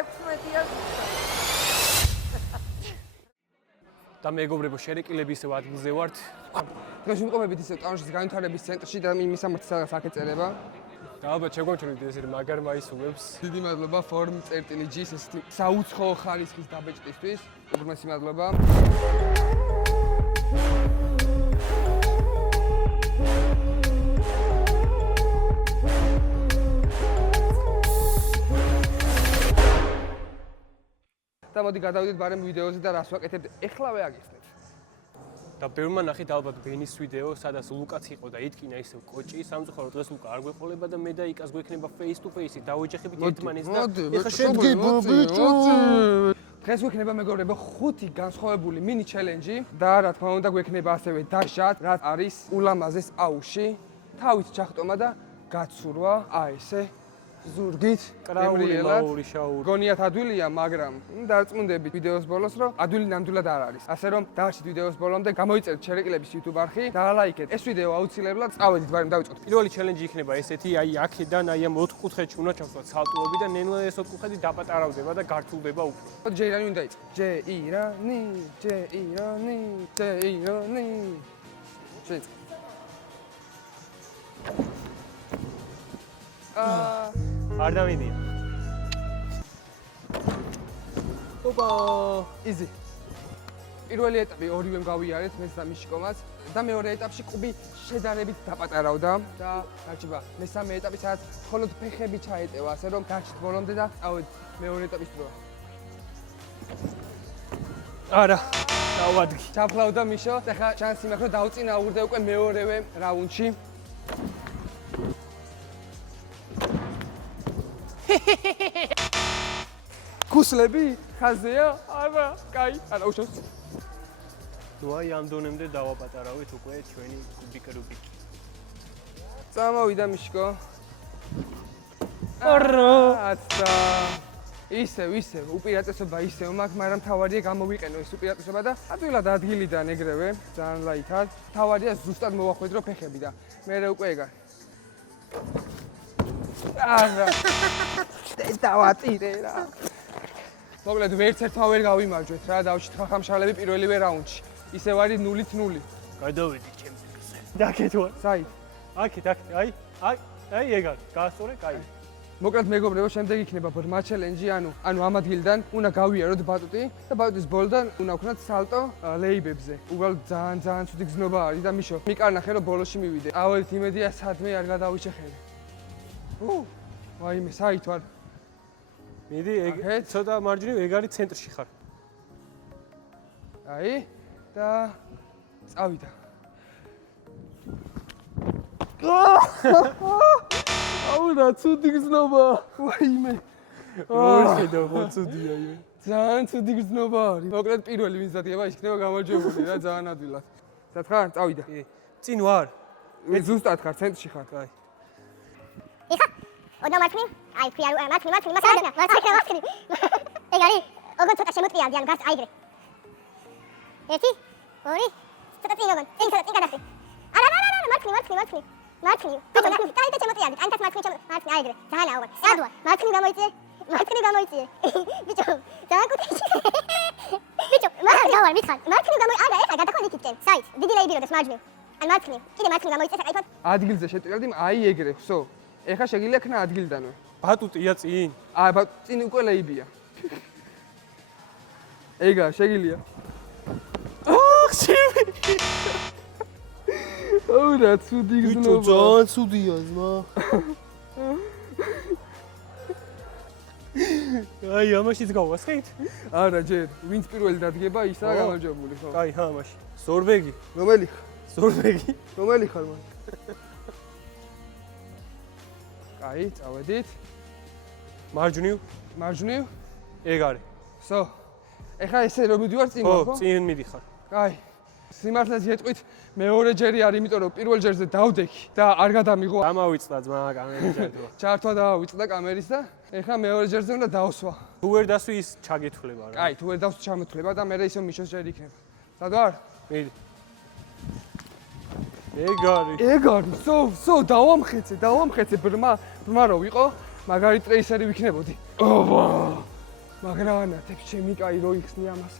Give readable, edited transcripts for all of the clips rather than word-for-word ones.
16-ია. და მეგობრებო, შერეკილები ისევ ადგილზე ვართ. დღეს ვიმყოფებით ისევ ტაუნშის განვითარების ცენტრში და იმის ამათ სადაც აკეწერება. და ალბათ შეგგვამჩნევთ ეს მაგარ მაისურებს. დიდი მადლობა form.g-ს ესეთი საუცხოო ხარისხის დაბეჭდისთვის. უღრმესი მადლობა. და მოდი გადავიდეთ ბარემ ვიდეოზე და რას ვაკეთებთ, ეხლავე აგიხსნით. და ბევრმა ნახეთ ალბათ ბენის ვიდეო, სადაც ლუკაც იყო და იტკინა ისევ კოჭი, სამწუხაროდ დღეს ლუკა არ გვეყოლება და მე და იკას გვექნება face to face-ი, დავეჯახებით ერთმანეთს და ეხლა შედგება ბიჭო. დღეს გვექნება მეგობრებო 5 განსხვავებული mini challenge და რა თქმა უნდა გვექნება ასევე დაშად, რაც არის ულამაზეს აუში, თავით ჩახტომა და გაცურვა, ესე ზურგით, კრაულილად, გონიათ ადვილია, მაგრამ დარწმუნდებით ვიდეოს ბოლოს, რომ ადვილი ნამდვილად არ არის. ასე რომ დავშით ვიდეოს ბოლომდე, გამოიწერეთ შერეკილების YouTube არხი და ლაიქეთ. ეს ვიდეო აუცილებლად წავედით, მაგრამ დავიწყოთ. პირველი challenge იქნება ესეთი, აი აქედან, აი ამ 4 კუთხეთში უნდა ჩავსვათ სალტოები და ნელ-ნელა ეს 4 კუთხედი დაპატარავდება და გართულდება უფრო. ჯეირანი უნდა იყოს. ჯეირანი. შეიძლება. არ დავიდია. ოპა, easy. პირველი ეტაპი ორივემ გავიარეთ, მეც და მიშკომაც და მეორე ეტაპში ყუბი შედარებით დაპატარავდა და გარჩება მესამე ეტაპი, სადაც მხოლოდ ფეხები ჩაეტევა, ასე რომ გარჩით ბოლომდე და წავედით მეორე ეტაპის პროვა. არა, დავადგი. ჩაფლავდა მიშო, ახლა შანსი მაქვს რომ დავწინააღმდეგე უკვე მეორევე რაუნდში. გუსლები ხაზეა? არა, კაი, არა უშავს. ნუ აი ამ დონემდე დავაპატარავით უკვე ჩვენი კუბიკი. წამოვიდა მიშკო. არა, აცდა. ისევ, უპირატესობა ისევ მაქვს, მაგრამ თავარია გამოვიყენო ეს უპირატესობა და ადვილად ადგილიდან ეგრევე, ძალიან ლაითად. თავარია ზუსტად მოვახვედრო ფეხები და მერე უკვე ეგ არის. არა. დავატირე რა. მოკლედ ვერც ერთმა ვერ გავიმარჯვეთ რა, დავჭით ხახამშალები პირველივე რაუნდში. ისევ არის 0-0. გადავედი ჩემს ფეხზე. დაკეთ ვარ. საით? აქეთ, აი ეგ არის. გაასწორე, კაი. მოკლედ მეგობრებო, შემდეგ იქნება ბრმა challenge, ანუ ამ ადგილიდან უნდა გავიაროთ ბატუტი და ბატუტის ბოლოდან უნდა ვქნათ სალტო ლეიბებზე. უბრალოდ ძალიან ცუდი გზნობა არის და მიშო, მიკარნახე რომ ბოლოში მივიდე. ავედით იმედია სადმე არ გადავიშეხები. ვაიმე, საით ვარ? მიდი, ეგ ცოტა მარჯვნივ, ეგ არის ცენტრში ხარ. აი და წავიდა. აუ რა ცუდი გზნობა. ვაიმე. როგორ შედა მოცუდია იმე. ძალიან ცუდი გზნობა არის. მოკლედ პირველი ვინც დადგება, იქნება გამარჯვებული რა, ძალიან ადვილად. სათხარ, წავიდა. წინ ვარ. მე ზუსტად ხარ, ცენტრში ხარ. ეხა ოდნა მარცხნივ, აი ქვია მარცხნივ, მასადა, მარცხნივ. ეგ არის, ოღონდ ცოტა შემოწიალდი, ანუ გარს აიგრე. 1 2 ცოტა წინ ოღონდ, წინ გადასი. არა, მარცხნივ. მარცხნივ. ბიჭო, დაიდე შემოწიალდი, ანთაც მარცხნივ აიგრე. ძალიან აუღარ. სადვა, მარცხნივ გამოიწიე. ბიჭო, ძალიან კუთეში. ბიჭო, მარცხნივ გავარ, მითხარ. მარცხნივ არა, ეხა გადახვედი იქიდან. საით, დიდი ლეიბი როდეს მარჯვნივ. ან მარცხნივ, კიდე მარცხნივ გამოიწიე, საკაიფად. ადგილზე შეტყელდი, აი ეგრე, ხსო. ეხა შეგიძლია ქნა ადგილდანვე. ბატუტია წინ. აი, წინ უკვე ლეიბია. ეგა, შეგიძლია. აუ რა ცუდი გზნობა. ბიჭო, ძალიან ცუდია ზმა. აი, ამაშიც გავასხეთ? არა, ჯერ, ვინც პირველი დადგება, ისაა გამარჯვებული, ხო? კაი, ამაში. ზორბეგი. რომელი ხარ? ზორბეგი. რომელი ხარ მან? კაი, წავედით. მარჯვნივ? ეგ არის. სო. ეხა ესე რომ მიდივარ წინ ხო? ხო, წინ მიდიხარ. კაი. სიმართლეს გეტყვით, მეორე ჯერი არის, იმიტომ რომ პირველ ჯერზე დავდექი და არ გადამიღო. დამავიწყდა ძმა კამერის ჯერდო. ჩართვა დავავიწყდა კამერის და ეხა მეორე ჯერზე უნდა დავსვა. თუ ვერ დასვი ის ჩაგეთვლება რა. კაი, თუ ვერ დავსვი ჩამეთვლება და მე ისო მიშოს ჯერი იქნება. სად ვარ? მიდი. ეგ არის. სო, დავამხეცე, ბრმა რო ვიყო, მაგარი ტრეისერი ვიქნებოდი. ოპა! მაგრანათებს ჩემი კაი რო იხსნი ამას.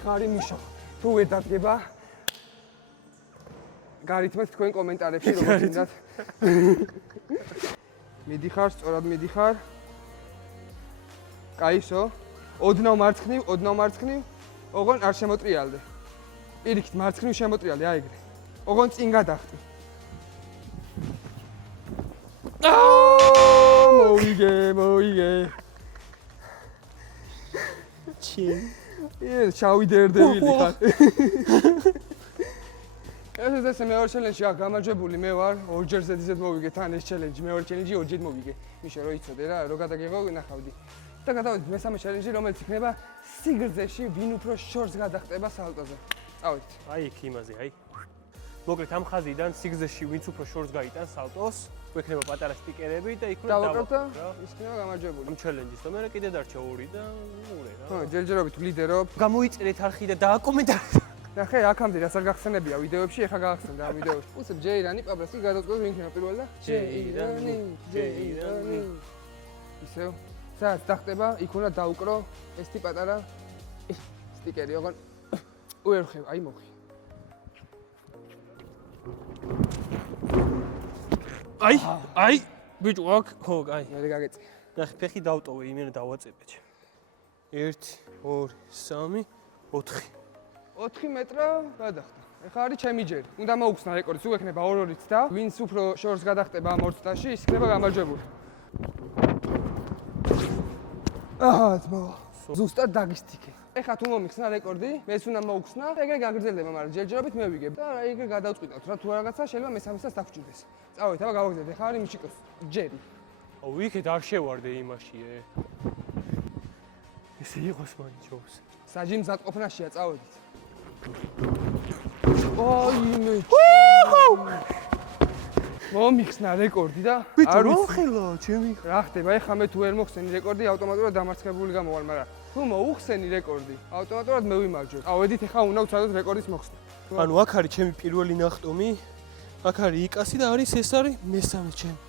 ხარი მიშო. თუ ვერ დადგება გარითმეთ თქვენ კომენტარებში როგორ გინდათ. მიდიხარ, სწორად მიდიხარ. კაისო. ოდნავ მარცხნივ. ოღონ არ შემოტრიალდე. პირიქით მარცხნივ შემოტრიალდე, აი ეგრე. ოღონ წინ გადახტი. მოიგე. ჩავიდერდები ხარ. ეს მეორე ჩელენჯი აქ გამარჯვებული მე ვარ. ორჯერ ზედიზედ მოვიგე თან ეს ჩელენჯი. მეორე ჩელენჯი ორჯერ მოვიგე. მიშო რო იცოდე რა, რო გადაგიღო ნახავდი. და გადავედი მესამე ჩელენჯი, რომელიც იქნება სიგრძეში ვინ უფრო შორს გადახტება სალტოზე. წავედით. აი იქ იმაზე, აი. მოკლედ ამ ხაზიდან სიგრძეში ვინც უფრო შორს გაიტანს სალტოს, გვექნება პატარა სტიკერები და იქ უნდა დავაკროთ და ის იქნება გამარჯვებული. ამ ჩელენჯის და მე კიდე დარჩა 2 და 2 რა. ხო, ჯერჯერობით ვლიდერობ. გამოიწერეთ არხი და დააკომენტარეთ. ნახე, აქამდე რაც არ გახსენებია ვიდეოებში, ეხლა გახსენდა ამ ვიდეოში. უცებ ჯეირანი, პაბრასი გადავწყვეტ ვინ იქნება პირველი და ჯეირანი. ისევ, სადაც დახტება, იქ უნდა დაუკრო ეს ტი პატარა სტიკერი, ოღონ უერხევ, აი მოხი. აი, ბიჭო, აქ, ხო, აი. მე გაგეწე. ნახე, ფეხი დავტოვე, იმენა დავაწებე. 1 2 3 4 4 მეტრა გადახტა. ეხლა არის ჩემი ჯერი. უნდა მოუხსნა რეკორდი, თუ ექნება 2-2-ით და ვინც უფრო შორს გადახტება ამ 2 წუთში, ის იქნება გამარჯვებული. ძმო. ზუსტად დაგისტიქე. ეხლა თუ მომიხსნა რეკორდი, მეც უნდა მოუხსნა, ეგრე გაგრძელდება, მაგრამ ჯერჯერობით მე ვიგებ და ეგრე გადავწყვიტავთ, რა თუ რაღაცა შეიძლება მესამესაც დაგჭირდეს. წავედით, აბა გავაგზავნეთ. ეხლა არის მიშიკოს ჯერი. აუ, იქეთ არ შევარდე იმაში, ესე იყოს მაინც ჯობს. საჯი მზადყოფნაშია, წავედით. ოი, მომიხსნა რეკორდი და ბიჭო, რა ხელა, ჩემი რა ხდება? ეხლა მე თუ ვერ მოხსენი რეკორდი, ავტომატურად დამარცხებული გამოვალ, მაგრამ თუ მოუხსენი რეკორდი, ავტომატურად მე ვიმარჯვებ. წავედით, ეხლა უნდა ვცადოთ რეკორდის მოხსნა. ანუ აქ არის ჩემი პირველი ნახტომი, აქ არის იკასი და არის ეს არის მესამე ჩემი.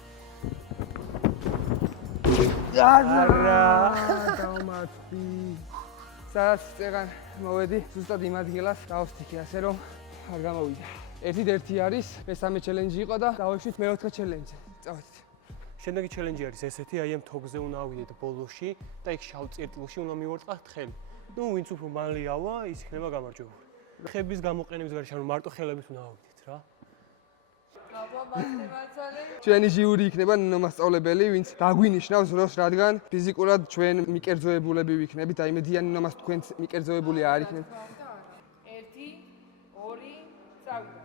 დავმართი. სადაც წეგან მოვედი, ზუსტად იმ ადგილას დავსტიქე, ასე რომ არ გამოვიდა. 1-1 არის, მესამე ჩელენჯი იყო და დავეშვით მეოთხე ჩელენჯზე. წავედით. შემდეგი ჩელენჯი არის ესეთი, აი ამ თოგზე უნდა ავიდეთ ბოლოში და იქ შავ წერტილში უნდა მივორწყათ ხელი. ნუ ვინც უფრო მალე ავა, ის იქნება გამარჯვებული. ხების გამოყენების გარშემო ანუ მარტო ხელებით უნდა ავიდეთ რა. ჩვენი ჟიური იქნება ნინომასწავლებელი, ვინც დაგვინიშნავს დროს, რადგან ფიზიკურად ჩვენ მიკერძოებულები ვიქნებით, აი მედიან ნინომას თქვენ მიკერძოებული არ იქნებ. 1 2 წავიდა.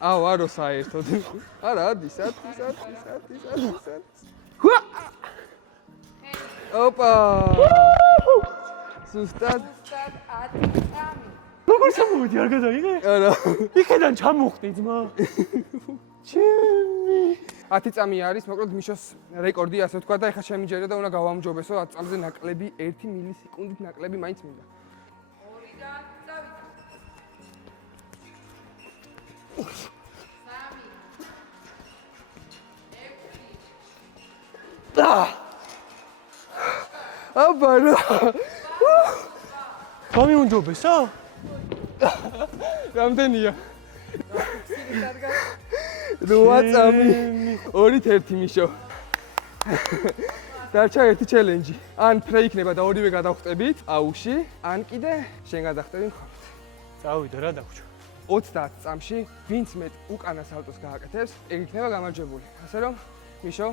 აუ, არო საერთოდ. არა, ადის. ოპა! ზუსტად 10 წამი. როგორ შემოვიდი, არ გადაიღე? არა. იქიდან ჩამოხტი ძმა. ჩემი 10 წამი არის, მოკლედ მიშოს რეკორდი, ასე ვთქვა და ეხლა ჩემი ჯერა და უნდა გავამჯობესო 10 წამზე ნაკლები 1 მილისეკუნდით ნაკლები მაინც მინდა. 2-დან წავიდა. 3 აბა რა. გამიუნჯობესა? რამდენია? 8 წამი 2-1 მიშო. დარჩა ერთი ჩელენჯი. ან ფრე იქნება და ორივე გადავხტებით აუში, ან კიდე შენ გადახტები მხოლოდ. წავიდა რა დაგვჭო. 30 წამში ვინც მეტ უკანა სალტოს გააკეთებს, ეგ იქნება გამარჯვებული. ასე რომ მიშო,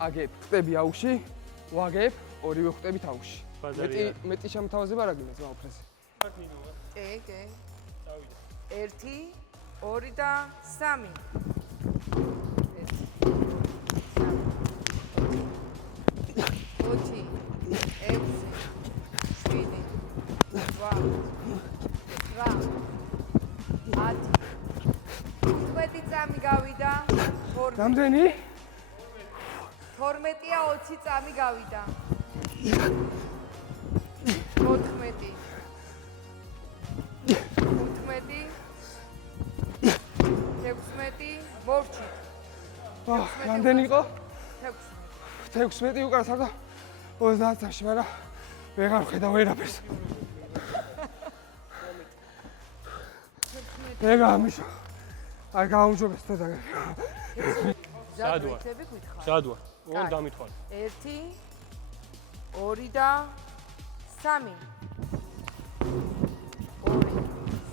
აგებ ხტები აუში, ვაგებ ორივე ხტებით აუში. მეტი შემოთავაზება რა გინდა ძმა უფრესი? კი. 1 2 და 3. 5 6 წამი გავიდა. რამდენი? 12-ია 20 წამი გავიდა. 14 16 მოვჭი. რამდენი იყო? 16 უკან და 30-ში, მაგრამ ვეღარ ხედავ ვერაფერს. მე გამიშო. აი გაუმჯობეს და სადვარ. ზადვეცები გითხარ. სადვარ. ოღონდ დამითვალე. 1 2 და 3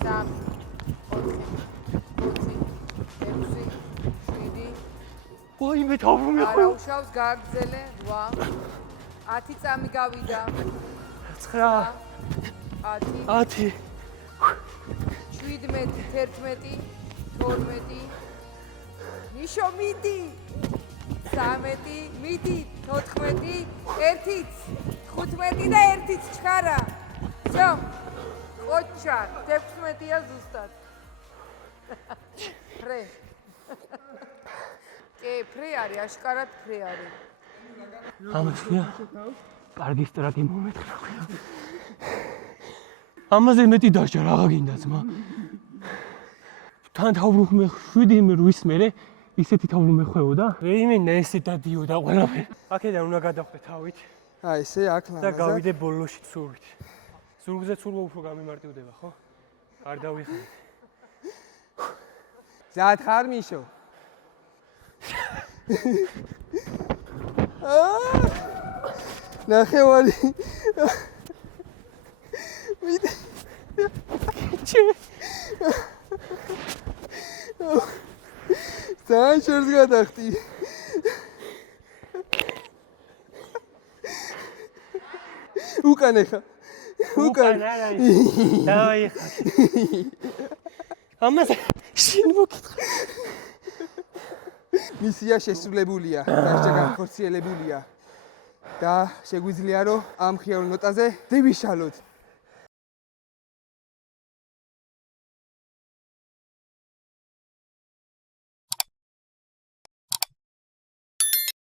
2 3 ვაი მე თავრუმე ხო? არაუშავს გაგრძელე 8 10 წამი გავიდა 9 10 10 17 11 12 ნიშო მიდი 13 მიდი 14 1-იც 15 და 1-იც ჩქარა всё ოჩა 16-ია ზუსტად ფრე კი ფრე არის აშკარად ფრე არის ამაშია კარგი სტრატი მომეთხნა. ამაზე მეტი დარჩა რაღა გინდა ძმა. თან თავრუმე 7-8 მერე ისეთი თავრუმე ხვეოდა. რეიმე ნესი დადიოდა ყველაფერი. აქედან უნდა გადავხვდე თავით აი ესე აქ და ლამაზად. გავიდე ბოლოში ცურვით. ზურგზე ცურვა უფრო გამიმარტივდება, ხო? არ დავიხარეთ. ზად ხარ მიშო? ნახევარი. მიდი. ძალიან შორს გადახტი. უკან ეხა. უკან. დავიხარ. ამას შენ მოგიტყვა. მისია შესრულებულია, დასჯა განხორციელებულია. და შეგვიძლია რომ ამ ხიაურ ნოტაზე დევიშალოთ.